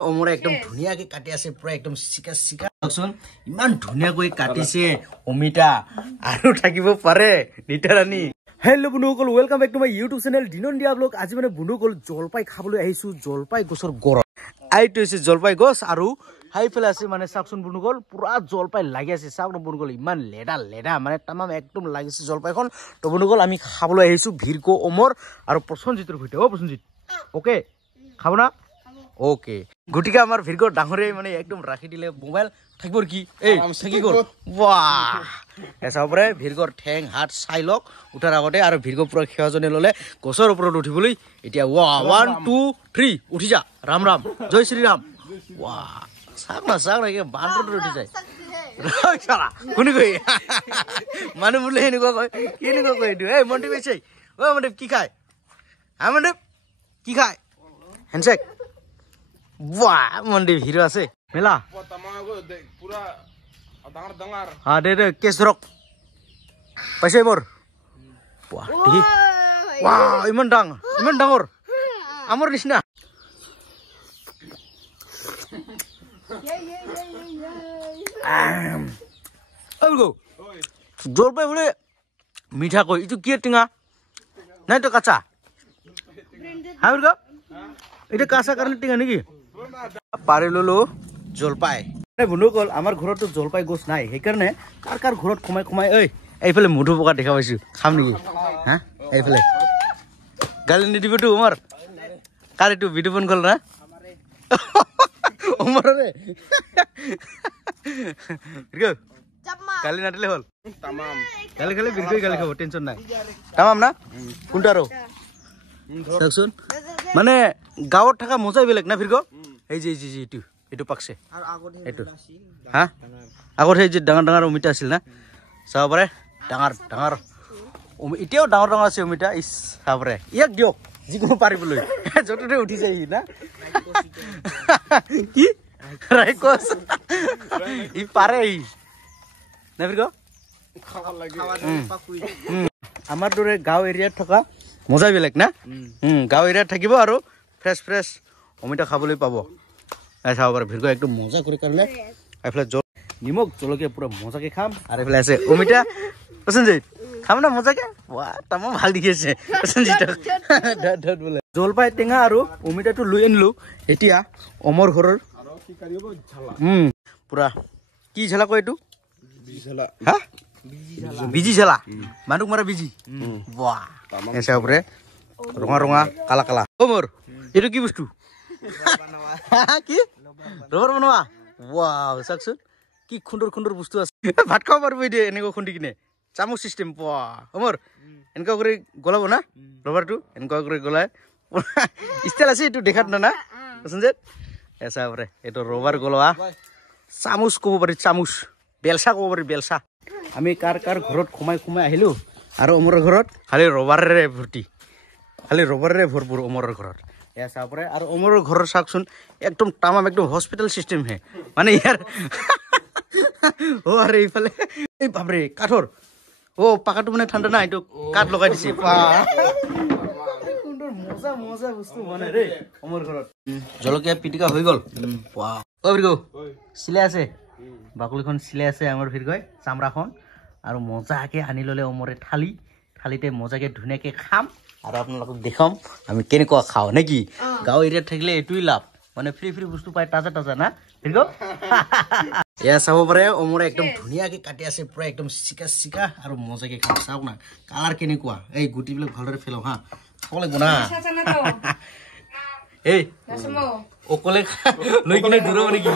অমৰে একদম ধুনীয়াকৈ কাটি আছে পুৰা একদম চিকা চিকা দেখোন ইমান ধুনীয়াকৈ কাটিছে অমিতা আৰু থাকিব পাৰে নিতাৰানী হেল্ল' বন্ধুসকল welcome back to my YouTube channel দিনন দিয়া ব্লগ আজি মানে বন্ধুসকল জলপাই খাবলৈ আহিছো জলপাই গছৰ গৰত আইটো হৈছে জলপাই গছ আৰু হাইফালে আছে মানে চাকচোন বন্ধুসকল পুৰা জলপাই লাগি আছে চাওক বন্ধুসকল ইমান লেডা লেডা মানে তামাম একদম লাগিছে জলপাইখন তো বন্ধুসকল আমি খাবলৈ আহিছো ভিৰকো অমৰ আৰু প্ৰসঞ্জিতৰ সৈতে প্ৰসঞ্জিত ওকে খাব না ওকে গুটিকা আমাৰ ভিৰকো ডাঙৰে মানে একদম ৰাখি দিলে মোবাইল থাকিবৰ কি এই থাকি গল বাহ এসাবৰে ভিৰকোৰ ঠেং হাত চাই লক উঠাৰ আগতে আৰু ভিৰকো পুৰা খেৱাজনে ললে গছৰ ওপৰত উঠিবলৈ এতিয়া 1 2 3 উঠি যা ৰাম ৰাম জয় শ্ৰী ৰাম বাহ সাগনা সাগনা কে বান্দৰ উঠি যায় ৰাখা কোনি কই মানুহ বুলে এনেকুৱা কয় কিনেকুৱা কয় দিও এই মন্টি বেছে ও মন্টি কি খায় আমন্টি কি খায় হ্যান্ডশেক বাহ মন্টি ভিৰ আছে মেলা পুৰা ডাঙৰ ডাঙৰ হা দে কেছৰক পাইছে মোৰ বাহ দেখি বাহ ইমান ডাঙৰ আমাৰ নিচিনা জলপাই বলে মিঠা কই ইটো কি টিঙা নাই তো কাঁচা হ্যাঁ বলগো এটা কাঁচা কারণে টিঙা নাকি পাৰি ললো জলপাই বন্ধুসকল আমাৰ ঘৰতো জলপাই গছ নাই সেইকাৰণে কাৰ ঘৰত খুমাই এইফালে মুঠু পকা দেখা পাইছো খাম নেকি হা এইফালে গালি নিদিবতো আমাৰ কাৰ এইটো ভিডিঅ' ফোন কল না অমৰৰে গালি নাটিলে হল তামাম গালি খালে বিলকুল গালি খাব টেনশন নাই তামাম না কোনটা আৰু চাকচোন মানে গাঁৱত থকা মজাই বেলেগ না ফিৰকো এই যে এইটো পাকছে এইটো হা আগত সেই যে ডাঙৰ অমিতা আছিল না চাব পাৰে ডাঙৰ এতিয়াও ডাঙৰ আছে অমিতা ইছ চাব পাৰে ইয়াক দিয়ক যিকোনো পাৰিবলৈ য'তে উঠি যায় না কি ৰাইকস ই পাৰে না ফিৰকো আমাৰ দৰে গাঁও এৰিয়াত থকা মজাই বেলেগ না গাঁও এৰিয়াত থাকিব আৰু ফ্ৰেছ অমিতা খাবলৈ পাব চাব পাৰে ভিৰকো একদম মজা কৰি কাৰণে এইফালে নিমখ জলকীয়া পুৰা মজাকে খাম আৰু এইফালে আছে অমিতা প্ৰসঞ্জিত খাম না মজাকে তামাম ভাল দেখি আছে প্ৰসঞ্জিত বোলে জলপাই টেঙা আৰু অমিতাটো লৈ আনিলো এতিয়া অমৰ ঘৰৰ পুৰা কি ঝালা কয় এইটো হা বিজি ঝালা মানুহ মাৰা বিজি বাহ এসা উপৰে ৰঙা কালা অমৰ এইটো কি বস্তু কি ৰবৰ বনোৱা ওয়াও চাকচোন কি খুন্দৰ বস্তু আছে ভাত খাব পাৰিব দিয়ে এনেকৈ খুন্দি কিনে চামুচ চিষ্টেম পোৱা অমৰ এনেকুৱা কৰি গলাব না ৰবাৰটো এনেকুৱা কৰি গলাই ষ্টাইল আছে এইটো দেখাত না সঞ্জিত এসা উপৰে এইটো ৰবাৰ গলোৱা চামুচ ক'ব পাৰি চামুচ বেলচা ক'ব পাৰি বেলচা আমি কাৰ ঘৰত খুমাই আহিলো আৰু অমৰৰ ঘৰত খালি ৰবাৰেৰে ভৰপুৰ অমৰৰ ঘৰত এয়া চাব পাৰে আৰু অমৰৰ ঘৰৰ চাওকচোন একদম তামাম একদম হস্পিটেল চিষ্টেম হে মানে ইয়াৰ আৰে এইফালে এই বাপৰে কাঠৰ পাকাটো মানে ঠাণ্ডা না এইটো কাঠ লগাই দিছে মজা বস্তু বনাই ৰে অমৰ ঘৰত জলকীয়া পিটিকা হৈ গ'ল চিলাই আছে বাকলিখন চিলাই আছে আমাৰ ভিৰগৈ চামৰাখন আৰু মজাকে আনি ললে অমৰে থালিতে মজাকে ধুনীয়াকে খাম আৰু আপোনালোকক দেখাম আমি কেনেকুৱা খাওঁ নেকি গাঁও এৰিয়াত থাকিলে এইটোই লাভ মানে ফ্ৰী বস্তু পায় তাজা না ঠিক এয়া চাব পাৰে অমৰে একদম ধুনীয়াকে কাটি আছে পুৰা একদম চিকা আৰু মজাকে খাম চাওক না কালাৰ কেনেকুৱা এই গুটিবিলাক ভালদৰে ফেলাও হা খাব লাগিব না এই অকলে লৈ কিনে দূৰব নেকি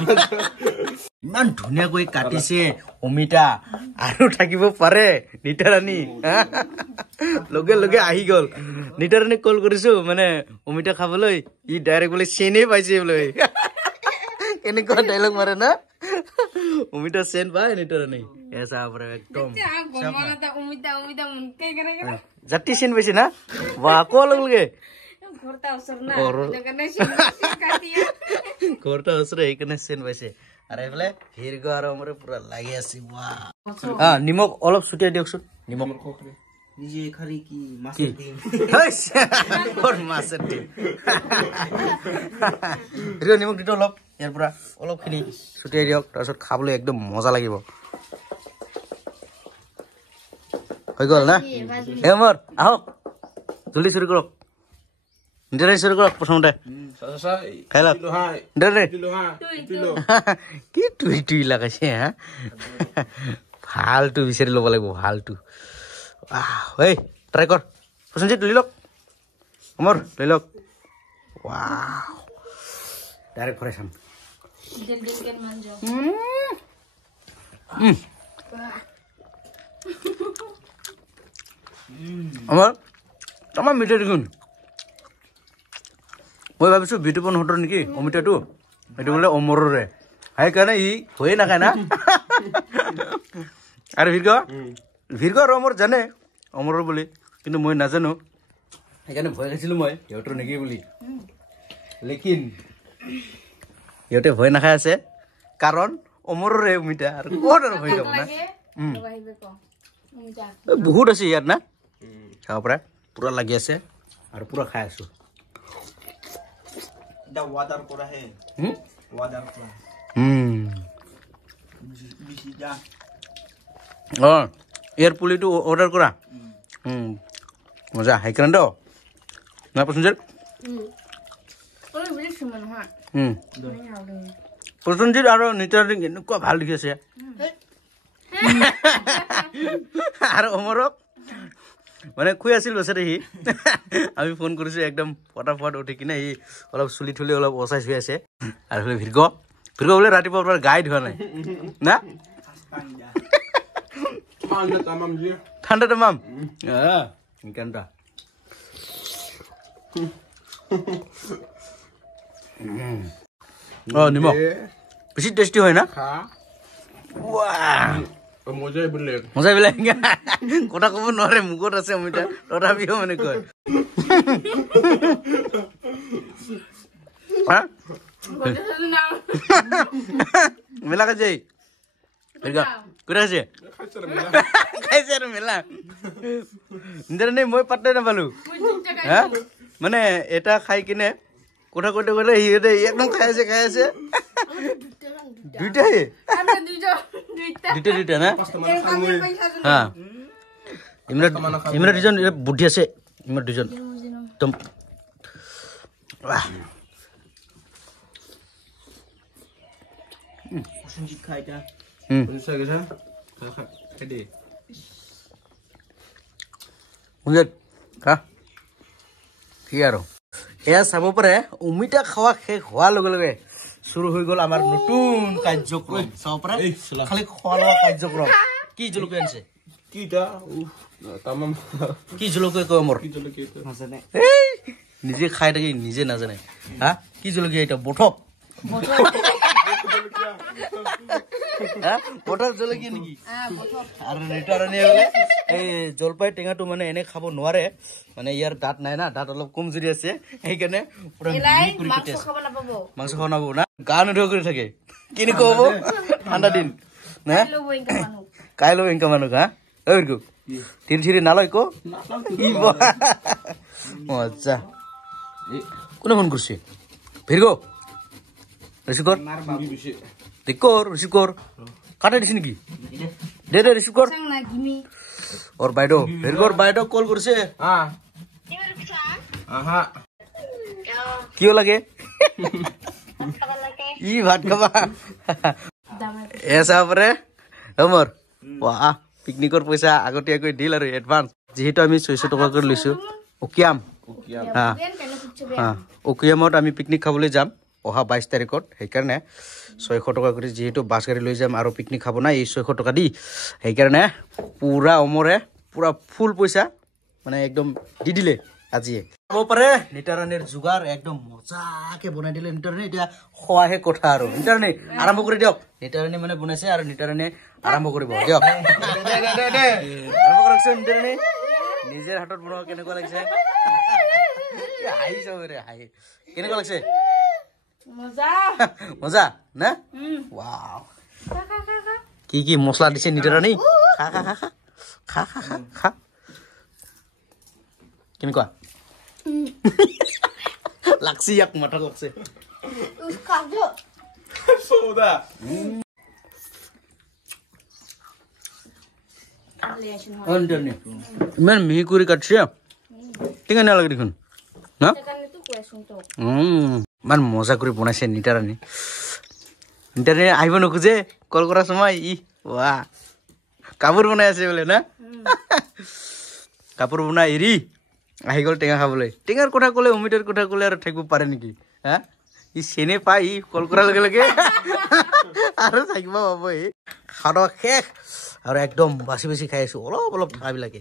ইমান ধুনীয়াকৈ কাটিছে অমিতা আৰু থাকিব পাৰে নিতাৰানী লগে আহি গল নিতাৰানীক কল কৰিছো মানে অমিতা খাবলৈ ই ডাইৰেক্ট বোলে চেনে পাইছে বোলে কেনেকুৱা ডাইলগ মাৰে না অমিতা চেন পায় নিতাৰানী এসা পৰে একদম জাতি চেন পাইছে না বাহ ক লগে ঘৰটা ওচৰ এইকাৰণে চেন পাইছে আৰু এইফালে ভিৰগো আৰু অমৰে পুৰা লাগি আছে নিমখ অলপ ছুটিয়াই দিয়কচোন নিমখ নিজে খালি কি মাছের ডিম ওর মাছের ডিম এটো নিমখ দিটো অলপ ইয়াৰ পৰা অলপখিনি ছুটিয়াই দিয়ক তাৰপিছত খাবলৈ একদম মজা লাগিব হৈ গ'ল না হে মোৰ আহক জলদি চুৰি কৰক নিজে চুৰি কৰক প্ৰথমতে খাই লওক দে কি টুই টুই লাগাইছে হা ভালটো বিচাৰি ল'ব লাগিব ভালটো ঐ ট্ৰাই কৰ প্ৰসেনজিৎ লৈ লওক অমৰ লৈ লওক ডাইৰেক্ট ভৰাই চাম আমাৰ আমাৰ মিঠাই দেখোন মই ভাবিছোঁ বিতুপন হঁতৰ নেকি অমিতাটো এইটো বোলে অমৰৰে সেইকাৰণে ই হৈয়ে নাখায় না আৰু ভিৰগ আৰু অমৰ জানে অমৰৰ বুলি কিন্তু মই নাজানো সেইকাৰণে ভয় খাইছিলোঁ মই সিহঁতৰ নেকি বুলি লেকিন সিহঁতে ভয় নাখাই আছে কাৰণ অমৰৰে অমিতা আৰু ক'ত আৰু ভয় খাব না বহুত আছে ইয়াত না খাব পৰা পুৰা লাগি আছে আৰু পুৰা খাই আছো ওয়াদাৰ কৰা হে ওয়াদাৰ কৰা বেশি যা ইয়াৰ পুলিটো অৰ্ডাৰ কৰা মজা সেইকাৰণে দ না প্ৰসেনজিৎ প্ৰসেনজিৎ আৰু নিতাৰ এনেকুৱা ভাল দেখি আছে আৰু অমৰক মানে শুই আছিল বেচাৰে সি আমি ফোন কৰিছোঁ একদম ফটাফট উঠি কিনে সি অলপ চুলি থুলি অলপ অচাই চুই আছে আৰু হ'লে ভিৰগ বোলে ৰাতিপুৱা আপোনাৰ গাই ধোৱা নাই না ঠাণ্ডা তামাম সেইকাৰণে নিমখ বেছি টেষ্টি হয় না মজাই বেলেগ কথা ক'ব নোৱাৰে মুখত আছে অমিতা তথাপিও মানে কয় মেলা খাইছে খাইছে আৰু মেলা মই পাত্তাই নাপালো হা মানে এটা খাই কিনে কথা কৈতে কৈতে সিহঁতে একদম খাই আছে দুইটাই দুইটা না হা ইমৰা দুজন বুদ্ধি আছে ইমৰা দুজন একদম কি আৰু এয়া চাব পাৰে অমিতা খোৱা শেষ হোৱাৰ লগে লগে শুৰু হয়ে গেল আমাৰ নতুন কাৰ্যক্ৰম চাব পাৰে খালি খোৱা লোৱা কাৰ্যক্ৰম কি জলকীয়া আনিছে কি জলকীয়া কয় মোৰ নিজে খাই থাকি নিজে নাজানে হা কি জলকীয়া এটা বঠক বঠক জলকীয়া নেকি আৰু নেটাৰণে বোলে এই জলপাই টেঙাটো মানে এনে খাব নোৱাৰে মানে ইয়াৰ দাঁত নাই না দাঁত অলপ কম জুৰি আছে সেইকাৰণে মাংস খাব নাপাব না গা নোধোৱা কৰি থাকে কিনি কব ঠাণ্ডা দিন না কাই লব ইনকা মানুহ হা তিৰি চিৰি নালয় কো মজা কোনে ফোন কৰিছে ভিৰগ ৰিচিভ কৰ ৰিচিভ কৰ কাটাই দিছে নেকি দে ৰিচিভ কৰ ওৰ বাইদেউ ভিৰগৰ বাইদেউ কল কৰিছে কিয় লাগে ই ভাত খাবা এসা পৰে আমাৰ বাহ পিকনিকৰ পইচা আগতীয়াকৈ দিল আৰু এডভান্স যেহেতু আমি 600 টকা কৰি লৈছো ওকিয়াম ওকিয়ামত আমি পিকনিক খাবলৈ যাম অহা 22 তাৰিখত সেইকাৰণে 600 টকা কৰি যেহেতু বাছ গাড়ী লৈ যাম আৰু পিকনিক খাব না এই 600 টকা দি সেইকাৰণে পুৰা অমৰে পুৰা ফুল পইচা মানে একদম দি দিলে আজিয়ে খাব পাৰে নিটাৰণীৰ যোগাৰ একদম মজাকে বনাই দিলে নিটাৰণী এতিয়া খোৱাহে কথা আৰু নিটাৰণী আৰম্ভ কৰি দিয়ক নিটাৰণী মানে বনাইছে আৰু নিটাৰণী আৰম্ভ কৰিব দিয়ক আৰম্ভ কৰকচোন নিটাৰণী নিজৰ হাতত বনোৱা কেনেকুৱা লাগিছে হাঁহি চবৰে হাঁহি কেনেকুৱা লাগিছে মজা না ৱাও কি মছলা দিছে নিটাৰণী খা খা খা খা খা খা খা কেনেকুৱা লাগছি ইয়াক মাথা লাগছে Soda. ইমান মিহি কৰি কাটছে টেঙা নালাগে দেখোন না ইমান মজা কৰি বনাইছে নিতাৰাণী আহিব নোখোজে কল কৰা সময় ৱা কাপোৰ বনাই আছে বোলে না কাপোৰ বনাই এৰি আহি গ'ল টেঙা খাবলৈ টেঙাৰ কথা ক'লে অমিতাৰ কথা ক'লে আৰু থাকিব পাৰে নেকি হা চেনে পাই কল কৰাৰ লগে লগে আৰু থাকিব পাব খাওয়া শেষ আৰু একদম বাছি বাছি খাই আছো অলপ অলপ থাকাবিলাকে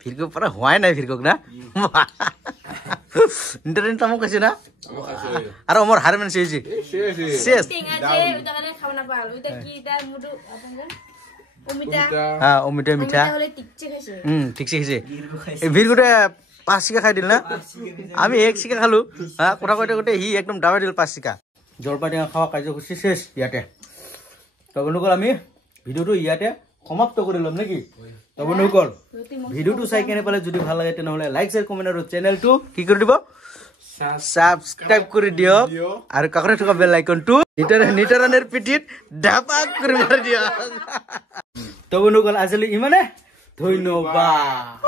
ভিৰকক পৰা হোৱাই নাই ভিৰকক না ইণ্টাৰনেট তামো খাইছে না আৰু আমাৰ হাৰ মানে চেছে শেষ অমিতা মিঠা ঠিকছে খাইছে ভিৰকতে 5 চিকা খাই দিল না আমি 1 চিকা খালো কথা কইতে কইতে হি একদম দাবা দিল 5 চিকা জলপাই টেঙা খাওয়া কাৰ্যসূচী শেষ ইয়াতে তো বন্ধুসকল আমি ভিডিওটো ইয়াতে সমাপ্ত কৰি লম নেকি তো বন্ধুসকল ভিডিওটো চাই কেনে পালে যদি ভাল লাগে তেনেহলে লাইক শেয়াৰ কমেন্ট আৰু চেনেলটো কি কৰি দিব সাবস্ক্ৰাইব কৰি দিও আৰু কাষতে থকা বেল আইকনটো নিতাৰাণীৰ পিঠিত ধাপাক কৰি মাৰি দিও তো বন্ধুসকল আজিলৈ ইমানে ধন্যবাদ